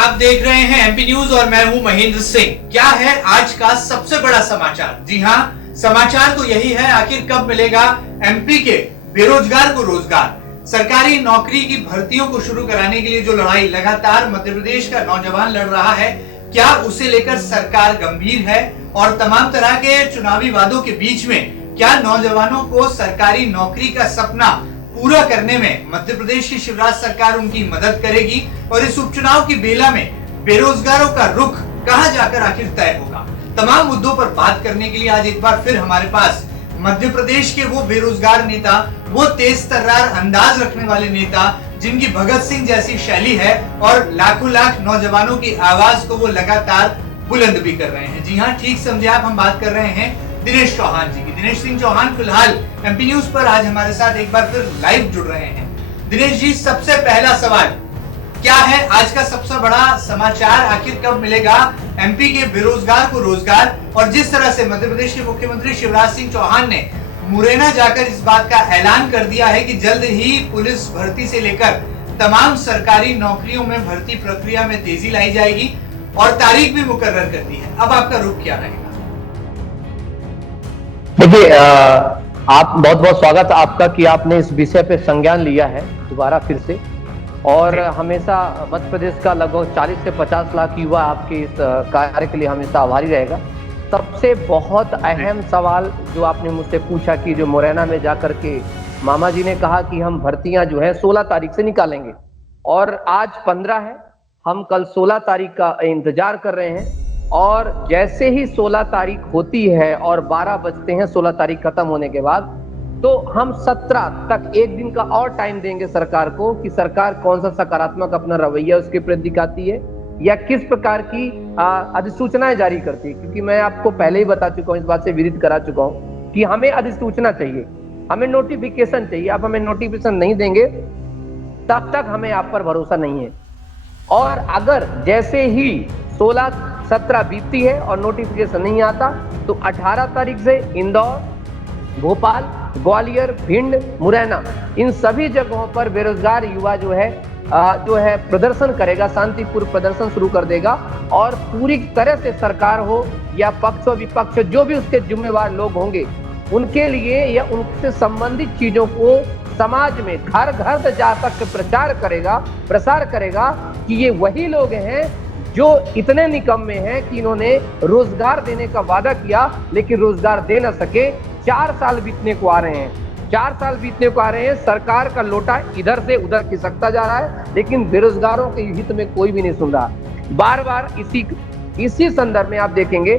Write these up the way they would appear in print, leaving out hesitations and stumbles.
आप देख रहे हैं एमपी न्यूज और मैं हूं महेंद्र सिंह। क्या है आज का सबसे बड़ा समाचार? जी हां, समाचार तो यही है, आखिर कब मिलेगा एमपी के बेरोजगार को रोजगार। सरकारी नौकरी की भर्तियों को शुरू कराने के लिए जो लड़ाई लगातार मध्य प्रदेश का नौजवान लड़ रहा है, क्या उसे लेकर सरकार गंभीर है? और तमाम तरह के चुनावी वादों के बीच में क्या नौजवानों को सरकारी नौकरी का सपना पूरा करने में मध्य प्रदेश की शिवराज सरकार उनकी मदद करेगी? और इस उपचुनाव की बेला में बेरोजगारों का रुख कहां जाकर आखिर तय होगा? तमाम मुद्दों पर बात करने के लिए आज एक बार फिर हमारे पास मध्य प्रदेश के वो बेरोजगार नेता, वो तेज तर्रार अंदाज रखने वाले नेता जिनकी भगत सिंह जैसी शैली है और लाखों लाख नौजवानों की आवाज को वो लगातार बुलंद भी कर रहे हैं। जी हाँ, ठीक समझे आप, हम बात कर रहे हैं दिनेश चौहान जी की। दिनेश सिंह चौहान फिलहाल एमपी न्यूज पर आज हमारे साथ एक बार फिर लाइव जुड़ रहे हैं। दिनेश जी, सबसे पहला सवाल, क्या है आज का सबसे बड़ा समाचार? आखिर कब मिलेगा एमपी के बेरोजगार को रोजगार? और जिस तरह से मध्य प्रदेश के मुख्यमंत्री शिवराज सिंह चौहान ने मुरैना जाकर इस बात का ऐलान कर दिया है कि जल्द ही पुलिस भर्ती से लेकर तमाम सरकारी नौकरियों में भर्ती प्रक्रिया में तेजी लाई जाएगी और तारीख भी मुकर्रर कर दी है, अब आपका रुख क्या रहेगा? देखिए, आप बहुत बहुत स्वागत आपका कि आपने इस विषय पे संज्ञान लिया है दोबारा फिर से। और हमेशा मध्य प्रदेश का लगभग 40 से 50 लाख युवा आपके इस कार्य के लिए हमेशा आभारी रहेगा। सबसे बहुत अहम सवाल जो आपने मुझसे पूछा कि जो मुरैना में जाकर के मामा जी ने कहा कि हम भर्तियां जो है 16 तारीख से निकालेंगे और आज 15 है, हम कल 16 तारीख का इंतजार कर रहे हैं। और जैसे ही 16 तारीख होती है और 12 बजते हैं 16 तारीख खत्म होने के बाद, तो हम 17 तक एक दिन का और टाइम देंगे सरकार को कि सरकार कौन सा सकारात्मक अपना रवैया उसके प्रति दिखाती है या किस प्रकार की अधिसूचनाएं जारी करती है। क्योंकि मैं आपको पहले ही बता चुका हूं, इस बात से विदित करा चुका हूं कि हमें अधिसूचना चाहिए, हमें नोटिफिकेशन चाहिए। आप हमें नोटिफिकेशन नहीं देंगे तब तक हमें आप पर भरोसा नहीं है। और अगर जैसे ही 16-17 बीतती है और नोटिफिकेशन नहीं आता, तो 18 तारीख से इंदौर, भोपाल, ग्वालियर, भिंड, मुरैना, इन सभी जगहों पर बेरोजगार युवा जो है प्रदर्शन करेगा, शांतिपूर्ण प्रदर्शन शुरू कर देगा। और पूरी तरह से सरकार हो या पक्ष व विपक्ष, जो भी उसके जिम्मेवार लोग होंगे, उनके लिए या उनसे संबंधित चीजों को समाज में घर घर से जा तक प्रसार करेगा कि ये वही लोग हैं जो इतने निकम्मे हैं कि इन्होंने रोजगार देने का वादा किया लेकिन रोजगार दे न सके। 4 साल बीतने को आ रहे हैं, सरकार का लोटा इधर से उधर खिसकता जा रहा है, लेकिन बेरोजगारों के हित में कोई भी नहीं सुन रहा। बार बार इसी संदर्भ में आप देखेंगे,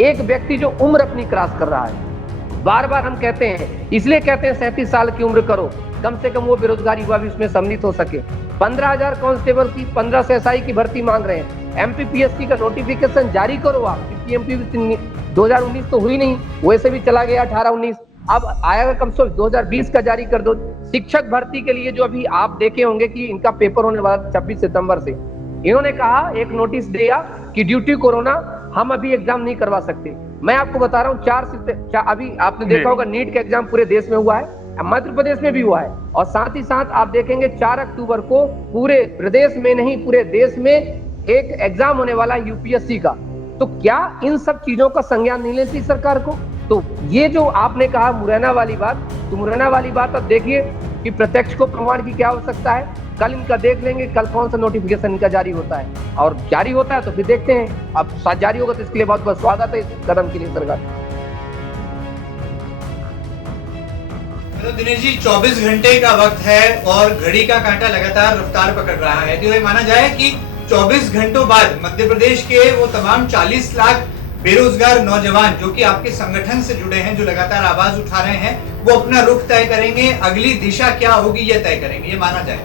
एक व्यक्ति जो उम्र अपनी क्रॉस कर रहा है, बार बार हम कहते हैं, इसलिए कहते हैं 37 साल की उम्र करो, कम से कम वो बेरोजगार युवा भी उसमें सम्मिलित हो सके। 15,000 कांस्टेबल की, 1500 एसआई की भर्ती मांग रहे हैं। एमपीपीएससी का नोटिफिकेशन जारी करो आप, क्योंकि एमपीपीएससी 2019 तो हुई नहीं, वैसे भी चला गया 18-19, अब आएगा कम से कम 2020 का जारी कर दो। शिक्षक भर्ती के लिए जो अभी आप देखे होंगे कि इनका पेपर होने वाला 26 सितंबर से, इन्होंने कहा एक नोटिस दिया कि ड्यूटी कोरोना हम अभी एग्जाम नहीं करवा सकते। मैं आपको बता रहा हूँ, अभी आपने देखा होगा नीट का एग्जाम पूरे देश में हुआ है, मध्य प्रदेश में भी हुआ है। और साथ ही साथ आप देखेंगे 4 अक्टूबर को पूरे प्रदेश में नहीं पूरे देश में एक एग्जाम होने वाला है यूपीएससी का। तो क्या इन सब चीजों का संज्ञान नहीं लेती सरकार को? तो ये जो आपने कहा मुरैना वाली बात, तो मुरैना वाली बात अब देखिए कि प्रत्यक्ष को प्रमाण की क्या आवश्यकता है। कल इनका देख लेंगे, कल कौन सा नोटिफिकेशन इनका जारी होता है, और जारी होता है तो फिर देखते हैं। अब साथ जारी होगा तो इसके लिए बहुत बहुत स्वागत है इस कदम के लिए सरकार। तो दिनेश जी, 24 घंटे का वक्त है और घड़ी का कांटा लगातार रफ्तार पकड़ रहा है, तो ये माना जाए कि 24 घंटों बाद मध्य प्रदेश के वो तमाम 40 लाख बेरोजगार नौजवान जो कि आपके संगठन से जुड़े हैं, जो लगातार आवाज उठा रहे हैं, वो अपना रुख तय करेंगे, अगली दिशा क्या होगी ये तय करेंगे, ये माना जाए।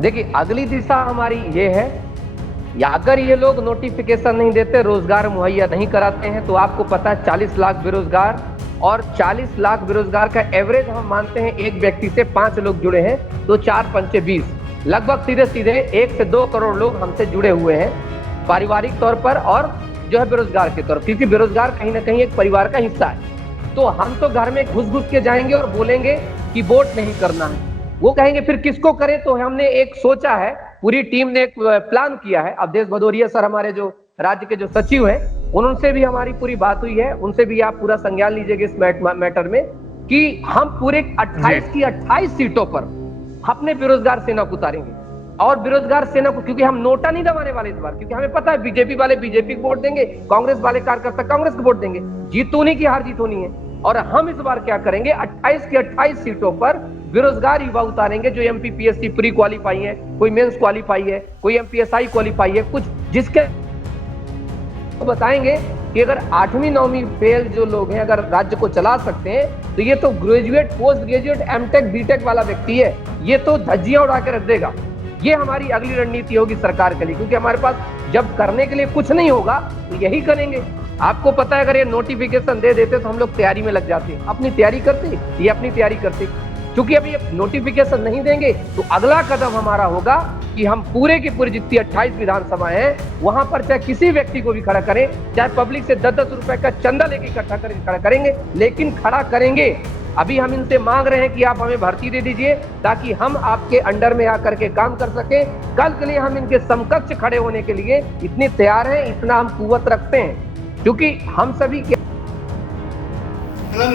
देखिए, अगली दिशा हमारी ये है, या अगर ये लोग नोटिफिकेशन नहीं देते, रोजगार मुहैया नहीं कराते हैं, तो आपको पता है 40 लाख बेरोजगार, और 40 लाख बेरोजगार का एवरेज हम मानते हैं एक व्यक्ति से 5 लोग जुड़े हैं, तो 4 पंचे 20, लगभग सीधे सीधे 1 से 2 करोड़ लोग हमसे जुड़े हुए हैं पारिवारिक तौर पर और जो है बेरोजगार के तौर पर, क्योंकि बेरोजगार कहीं ना कहीं एक परिवार का हिस्सा है। तो हम तो घर में घुस घुस के जाएंगे और बोलेंगे कि वोट नहीं करना है। वो कहेंगे फिर किसको करें, तो हमने एक सोचा है, पूरी टीम ने एक प्लान किया है। अवधेश भदौरिया सर हमारे जो राज्य के जो सचिव हैं, उनसे भी हमारी पूरी बात हुई है, उनसे भी आप पूरा संज्ञान लीजिएगा इस मैटर में कि हम पूरे 28 की 28 सीटों पर अपने बेरोजगार सेना को उतारेंगे। और बेरोजगार सेना को, क्योंकि हम नोटा नहीं दबाने वाले इस बार, क्योंकि हमें पता है बीजेपी वाले बीजेपी को वोट देंगे, कांग्रेस वाले कार्यकर्ता कांग्रेस को वोट देंगे, जीत तो उन्हीं की, हार जीत होनी है। और हम इस बार क्या करेंगे, 28 की 28 सीटों पर बेरोजगार युवा उतारेंगे, जो एमपीपीएससी प्री क्वालिफाई है, कोई मेंस क्वालिफाई है, कोई एमपीएसआई क्वालिफाई है, कुछ जिसके तो बताएंगे कि अगर 8वीं 9वीं फेल जो लोग हैं अगर राज्य को चला सकते हैं, तो ये तो graduate, post graduate, MTech, BTech वाला व्यक्ति है, ये तो धज्जियां उड़ा के रख देगा। ये हमारी अगली रणनीति होगी सरकार के लिए, क्योंकि हमारे पास जब करने के लिए कुछ नहीं होगा तो यही करेंगे। आपको पता है, अगर ये नोटिफिकेशन दे देते तो हम लोग तैयारी में लग जाते, अपनी तैयारी करते, ये अपनी तैयारी करते। क्योंकि अभी नोटिफिकेशन नहीं देंगे तो अगला कदम हमारा होगा कि हम पूरे की पूरी जितनी 28 विधानसभा हैं वहां पर चाहे किसी व्यक्ति को भी खड़ा करें, चाहे पब्लिक से 10-10 रुपए का चंदा लेके इकट्ठा करके खड़ा करेंगे, लेकिन खड़ा करेंगे। अभी हम इनसे मांग रहे हैं कि आप हमें भर्ती दे दीजिए ताकि हम आपके अंडर में आकर के काम कर सके। कल के लिए हम इनके समकक्ष खड़े होने के लिए इतने तैयार हैं, इतना हम कुव्वत रखते हैं, क्योंकि हम सभी मतलब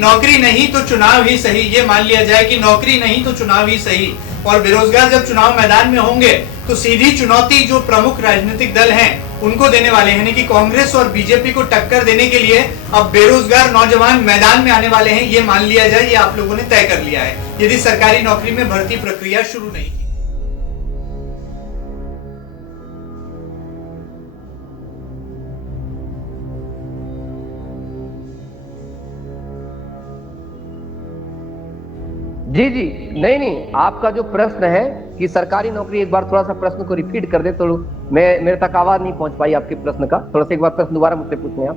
नौकरी नहीं तो चुनाव ही सही, ये मान लिया जाए कि नौकरी नहीं तो चुनाव ही सही। और बेरोजगार जब चुनाव मैदान में होंगे तो सीधी चुनौती जो प्रमुख राजनीतिक दल हैं उनको देने वाले हैं, यानी कि कांग्रेस और बीजेपी को टक्कर देने के लिए अब बेरोजगार नौजवान मैदान में आने वाले हैं, ये मान लिया जाए, ये आप लोगों ने तय कर लिया है, यदि सरकारी नौकरी में भर्ती प्रक्रिया शुरू नहीं की। जी नहीं, आपका जो प्रश्न है कि सरकारी नौकरी, एक बार थोड़ा सा प्रश्न को रिपीट कर दे तो मेरे तक आवाज नहीं पहुंच पाई आपके प्रश्न का, थोड़ा सा एक बार प्रश्न दोबारा मुझसे पूछें आप।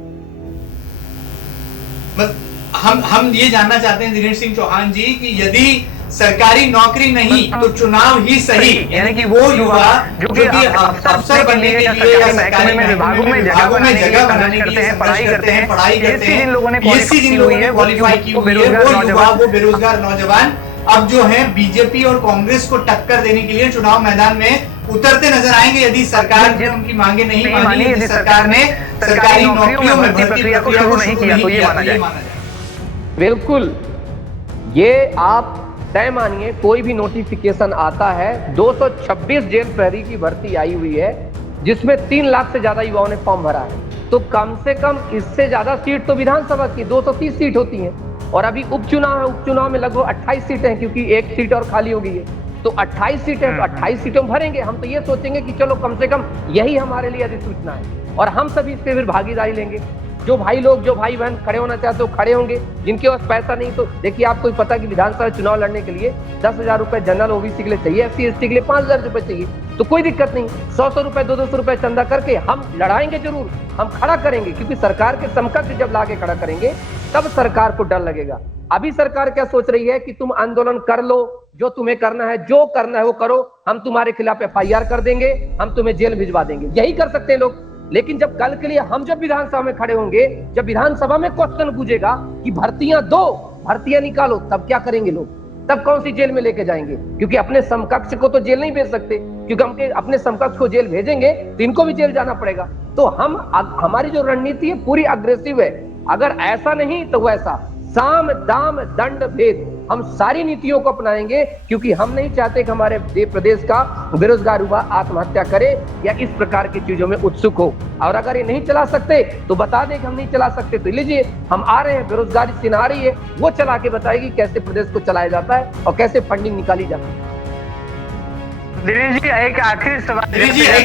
हम ये जानना चाहते हैं दिनेश सिंह चौहान जी कि यदि सरकारी नौकरी नहीं तो चुनाव ही सही, यानी कि वो युवा जो कि अफसर बनने के लिए या सरकारी विभागों में जगह बनाने के लिए पढ़ाई करते हैं, एससी जिन लोगों ने क्वालिफाई की हुई है, वो युवा, वो बेरोजगार नौजवान अब जो है बीजेपी और कांग्रेस को टक्कर देने के लिए चुनाव मैदान में उतरते नजर आएंगे, यदि सरकार ने उनकी मांगे नहीं मानी, यदि सरकार ने सरकारी नौकरियों में भर्ती प्रक्रिया को शुरू नहीं किया तो ये माना जाए। बिल्कुल, ये आप तय मानिए, कोई भी नोटिफिकेशन आता है, 226 जेल प्रहरी की भर्ती आई हुई है, जिसमें 3 लाख से ज्यादा युवाओं ने फॉर्म भरा है, तो कम से कम इससे ज्यादा सीट तो विधानसभा की 230 सीट होती है। और अभी उपचुनाव है, उपचुनाव में लगभग 28 सीटें हैं, क्योंकि एक सीट और खाली हो गई है, तो 28 सीटें, तो 28 सीटों में भरेंगे। हम तो ये सोचेंगे कि चलो कम से कम यही हमारे लिए अधिसूचना है, और हम सभी इस पर फिर भागीदारी लेंगे। जो भाई बहन खड़े होना चाहते हो खड़े होंगे, जिनके पास पैसा नहीं, तो देखिए आपको पता है कि विधानसभा चुनाव लड़ने के लिए 10,000 रुपए जनरल ओबीसी के लिए चाहिए, SC ST के लिए 5,000 रुपए चाहिए, तो कोई दिक्कत नहीं, 100 रुपए 200 रुपए चंदा करके हम लड़ाएंगे, जरूर हम खड़ा करेंगे, क्योंकि सरकार के समकक्ष जब लाके खड़ा करेंगे तब सरकार को डर लगेगा। अभी सरकार क्या सोच रही है कि तुम आंदोलन कर लो, जो तुम्हें करना है, जो करना है वो करो, हम तुम्हारे खिलाफ FIR कर देंगे, हम तुम्हें जेल भिजवा देंगे, यही कर सकते हैं लोग। लेकिन जब कल के लिए हम जब विधानसभा में खड़े होंगे, जब विधानसभा में क्वेश्चन पूछेगा कि भर्तियां दो, भर्तियां निकालो, तब क्या करेंगे लोग? तब कौन सी जेल में लेके जाएंगे? क्योंकि अपने समकक्ष को तो जेल नहीं भेज सकते, क्योंकि हम अपने समकक्ष को जेल भेजेंगे तो इनको भी जेल जाना पड़ेगा। तो हमारी जो रणनीति है पूरी अग्रेसिव है, अगर ऐसा नहीं तो वैसा, साम दाम दंड भेद, हम सारी नीतियों को अपनाएंगे, क्योंकि हम नहीं चाहते कि हमारे प्रदेश का बेरोजगार युवा आत्महत्या करे या इस प्रकार की चीजों में उत्सुक हो। और अगर ये नहीं चला सकते तो बता दें कि हम नहीं चला सकते, तो लीजिए हम आ रहे हैं, बेरोजगारी सेना आ रही है, वो चला के बताएगी कैसे प्रदेश को चलाया जाता है और कैसे फंडिंग निकाली जाती है। दिनेश जी, एक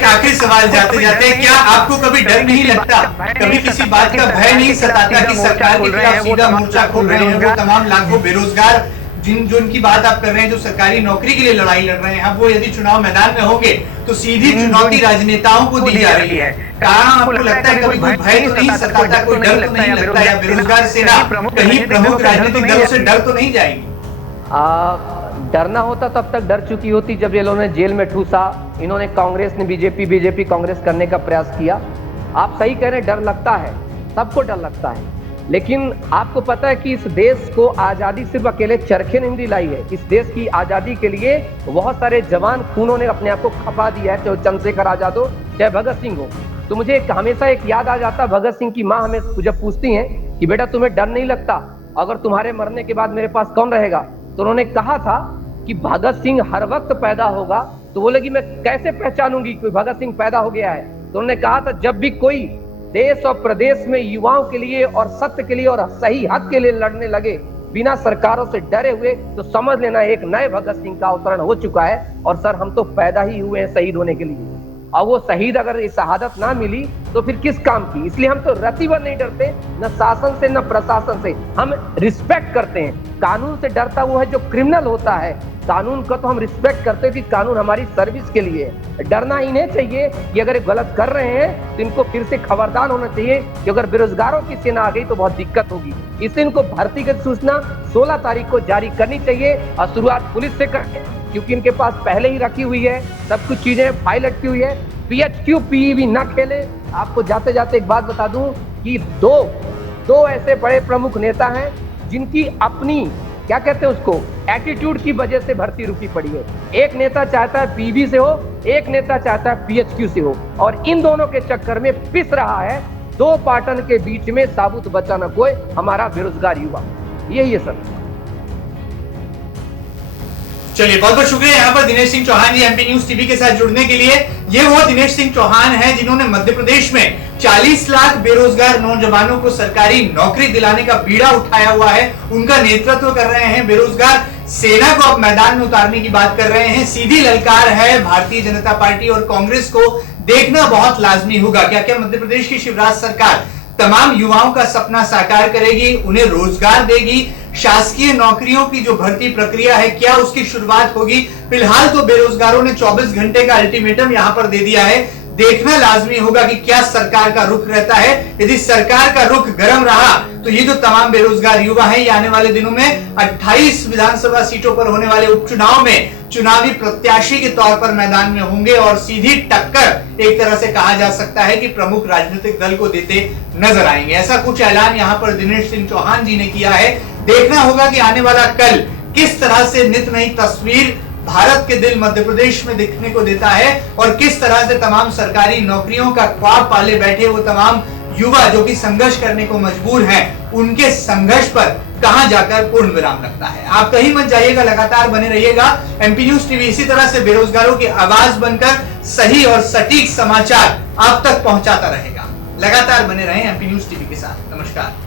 आखिरी सवाल जाते जाते, क्या आपको कभी डर नहीं लगता, कभी किसी बात का भय नहीं सताता कि सरकार के खिलाफ सीधा मोर्चा खोल रहे हैं वो तमाम लाखों बेरोजगार जो इनकी बात आप कर रहे हैं, जो सरकारी नौकरी के लिए लड़ाई लड़ रहे हैं, अब वो यदि चुनाव मैदान में होंगे तो सीधी चुनौती राजनेताओं को दी जा रही है। कहाँ आपको लगता है कभी कोई भय तो नहीं सताता, कोई डर तो नहीं लगता, या बेरोजगार सेना कहीं प्रमुख राजनीतिक दलों से डर तो नहीं जाएगी? डरना होता तब तक डर चुकी होती जब ये लोगों ने जेल में ठूसा, इन्होंने कांग्रेस ने बीजेपी कांग्रेस करने का प्रयास किया। आप सही कह रहे हैं, डर लगता है, सबको डर लगता है, लेकिन आपको पता है कि इस देश को आजादी सिर्फ अकेले चरखे ने नहीं दिलाई है। इस देश की आजादी के लिए बहुत सारे जवान खूनों ने अपने आप को खपा दिया है, चाहे चंद्रशेखर आजाद हो चाहे भगत सिंह हो। तो मुझे हमेशा एक याद आ जाता, भगत सिंह की माँ हमें जब पूछती हैं कि बेटा तुम्हें डर नहीं लगता, अगर तुम्हारे मरने के बाद मेरे पास कौन रहेगा, तो उन्होंने कहा था कि भगत सिंह हर वक्त पैदा होगा। तो बोले कि मैं कैसे पहचानूंगी कोई भगत सिंह पैदा हो गया है। तो उन्होंने कहा था जब भी कोई देश और प्रदेश में युवाओं के लिए और सत्य के लिए और सही हक के लिए लड़ने लगे बिना सरकारों से डरे हुए, तो समझ लेना एक नए भगत सिंह का अवतरण हो चुका है। और सर हम तो पैदा ही हुए हैं शहीद होने के लिए, और वो शहीद अगर ये शहादत ना मिली तो फिर किस काम की। इसलिए हम तो रतिभर नहीं डरते, न शासन से न प्रशासन से, हम रिस्पेक्ट करते हैं। कानून से डरता वो है जो क्रिमिनल होता है, कानून का तो हम रिस्पेक्ट करते हैं कि कानून हमारी सर्विस के लिए है। डरना ही नहीं चाहिए कि अगर ये गलत कर रहे हैं तो इनको फिर से खबरदार होना चाहिए कि अगर बेरोजगारों की सेना आ गई तो बहुत दिक्कत होगी। इसलिए इनको भर्ती की सूचना 16 तारीख को जारी करनी चाहिए और शुरुआत पुलिस से करें, क्योंकि इनके पास पहले ही रखी हुई है सब कुछ चीजें, फाइल अटकी हुई है। PHQ PEV ना खेले। आपको जाते जाते एक बात बता दूं कि दो ऐसे बड़े प्रमुख नेता हैं जिनकी अपनी क्या कहते हैं उसको एटीट्यूड की वजह से भर्ती रुकी पड़ी है। एक नेता चाहता है PEV से हो, एक नेता चाहता है PHQ से हो, और इन दोनों के चक्कर में पिस रहा है दो पाटन के बीच में साबुत बचा न कोई हमारा बेरोजगार युवा। यही है सर। चलिए बहुत बहुत शुक्रिया यहाँ पर दिनेश सिंह चौहान जी MP न्यूज टीवी के साथ जुड़ने के लिए। ये वो दिनेश सिंह चौहान हैं जिन्होंने मध्य प्रदेश में 40 लाख बेरोजगार नौजवानों को सरकारी नौकरी दिलाने का बीड़ा उठाया हुआ है। उनका नेतृत्व कर रहे हैं, बेरोजगार सेना को अब मैदान में उतारने की बात कर रहे हैं। सीधी ललकार है भारतीय जनता पार्टी और कांग्रेस को, देखना बहुत लाजमी होगा क्या क्या मध्य प्रदेश की शिवराज सरकार तमाम युवाओं का सपना साकार करेगी, उन्हें रोजगार देगी। शासकीय नौकरियों की जो भर्ती प्रक्रिया है क्या उसकी शुरुआत होगी। फिलहाल तो बेरोजगारों ने 24 घंटे का अल्टीमेटम यहां पर दे दिया है। देखना लाजमी होगा कि क्या सरकार का रुख रहता है। यदि सरकार का रुख गर्म रहा तो ये जो तमाम बेरोजगार युवा हैं ये आने वाले दिनों में 28 विधानसभा सीटों पर होने वाले उपचुनाव में चुनावी प्रत्याशी के तौर पर मैदान में होंगे और सीधी टक्कर एक तरह से कहा जा सकता है कि प्रमुख राजनीतिक दल को देते नजर आएंगे। ऐसा कुछ ऐलान यहां पर दिनेश सिंह चौहान जी ने किया है। देखना होगा कि आने वाला कल किस तरह से नित नई तस्वीर भारत के दिल मध्य प्रदेश में दिखने को देता है और किस तरह से तमाम सरकारी नौकरियों का ख्वाब पाले बैठे वो तमाम युवा जो कि संघर्ष करने को मजबूर हैं, उनके संघर्ष पर कहां जाकर पूर्ण विराम लगता है। आप कहीं मत जाइएगा, लगातार बने रहिएगा। MP न्यूज टीवी इसी तरह से बेरोजगारों की आवाज बनकर सही और सटीक समाचार आप तक पहुंचाता रहेगा। लगातार बने रहें MP न्यूज टीवी के साथ। नमस्कार।